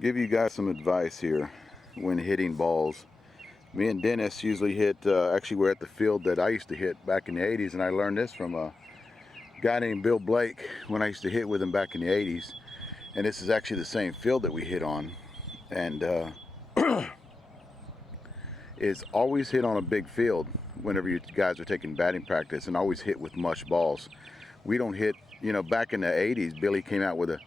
Give you guys some advice here when hitting balls. Me and Dennis usually hit, actually we're at the field that I used to hit back in the 80s, and I learned this from a guy named Bill Blake when I used to hit with him back in the 80s. And this is actually the same field that we hit on. And is always hit on a big field whenever you guys are taking batting practice, and always hit with mush balls. We don't hit, back in the 80s, Billy came out with a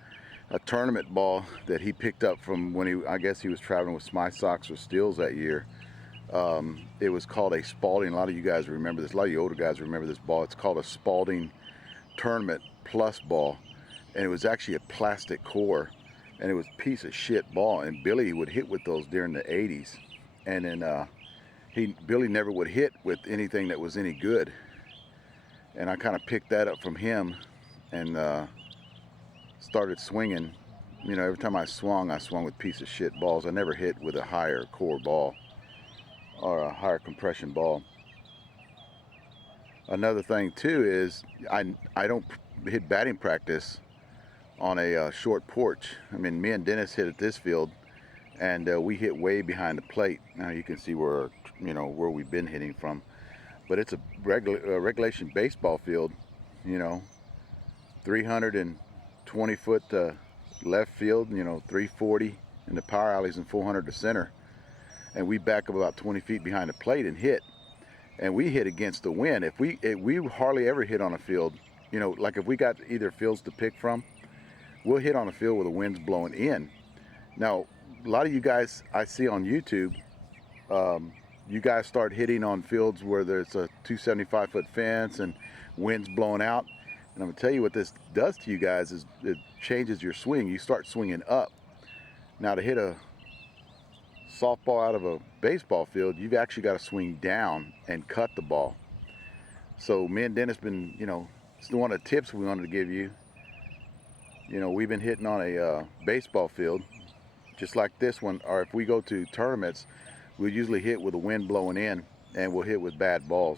tournament ball that he picked up from when I guess he was traveling with Smythe Sox or Steels that year. It was called a Spalding. A lot of you guys remember this. A lot of you older guys remember this ball. It's called a Spalding Tournament Plus ball, and it was actually a plastic core, and it was a piece of shit ball. And Billy would hit with those during the 80s, and then Billy never would hit with anything that was any good. And I kind of picked that up from him, and started swinging. Every time I swung with piece of shit balls. I never hit with a higher core ball or a higher compression ball. Another thing too is I don't hit batting practice on a short porch. I mean, me and Dennis hit at this field, and we hit way behind the plate. Now you can see where we've been hitting from, but it's a regulation baseball field. 320 foot left field, 340 in the power alleys and 400 to center, and we back up about 20 feet behind the plate and hit. And we hit against the wind. If we hardly ever hit on a field, like if we got either fields to pick from, we'll hit on a field where the wind's blowing in. Now, a lot of you guys I see on YouTube, you guys start hitting on fields where there's a 275 foot fence and wind's blowing out. And I'm gonna tell you what this does to you guys is it changes your swing. You start swinging up. Now, to hit a softball out of a baseball field, you've actually got to swing down and cut the ball. So me and Dennis been, it's one of the tips we wanted to give you. We've been hitting on a baseball field just like this one, or if we go to tournaments, we'll usually hit with the wind blowing in, and we'll hit with bad balls.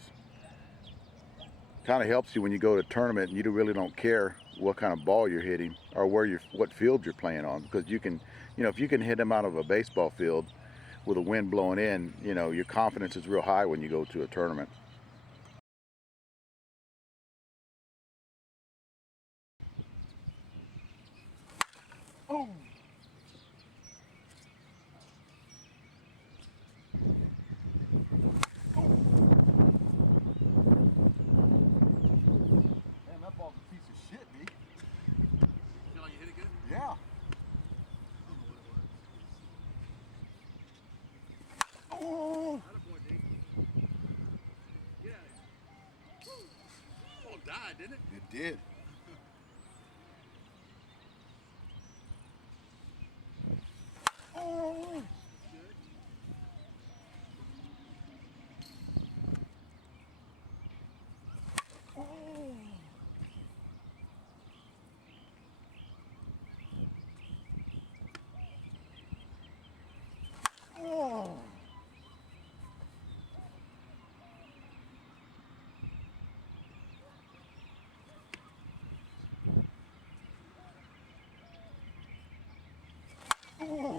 Kind of helps you when you go to a tournament and you really don't care what kind of ball you're hitting or what field you're playing on, because you can, if you can hit them out of a baseball field with the wind blowing in, your confidence is real high when you go to a tournament. Oh! Man, that ball's a piece of shit, B. Feel like you hit it good? Yeah. Oh! Attaboy, D. Get out of here. Ball died, didn't it? It did. Oh! Good. Oh! Oh!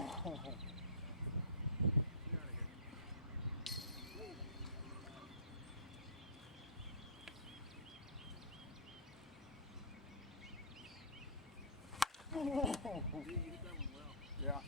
Oh! D, you hit that one well. Yeah.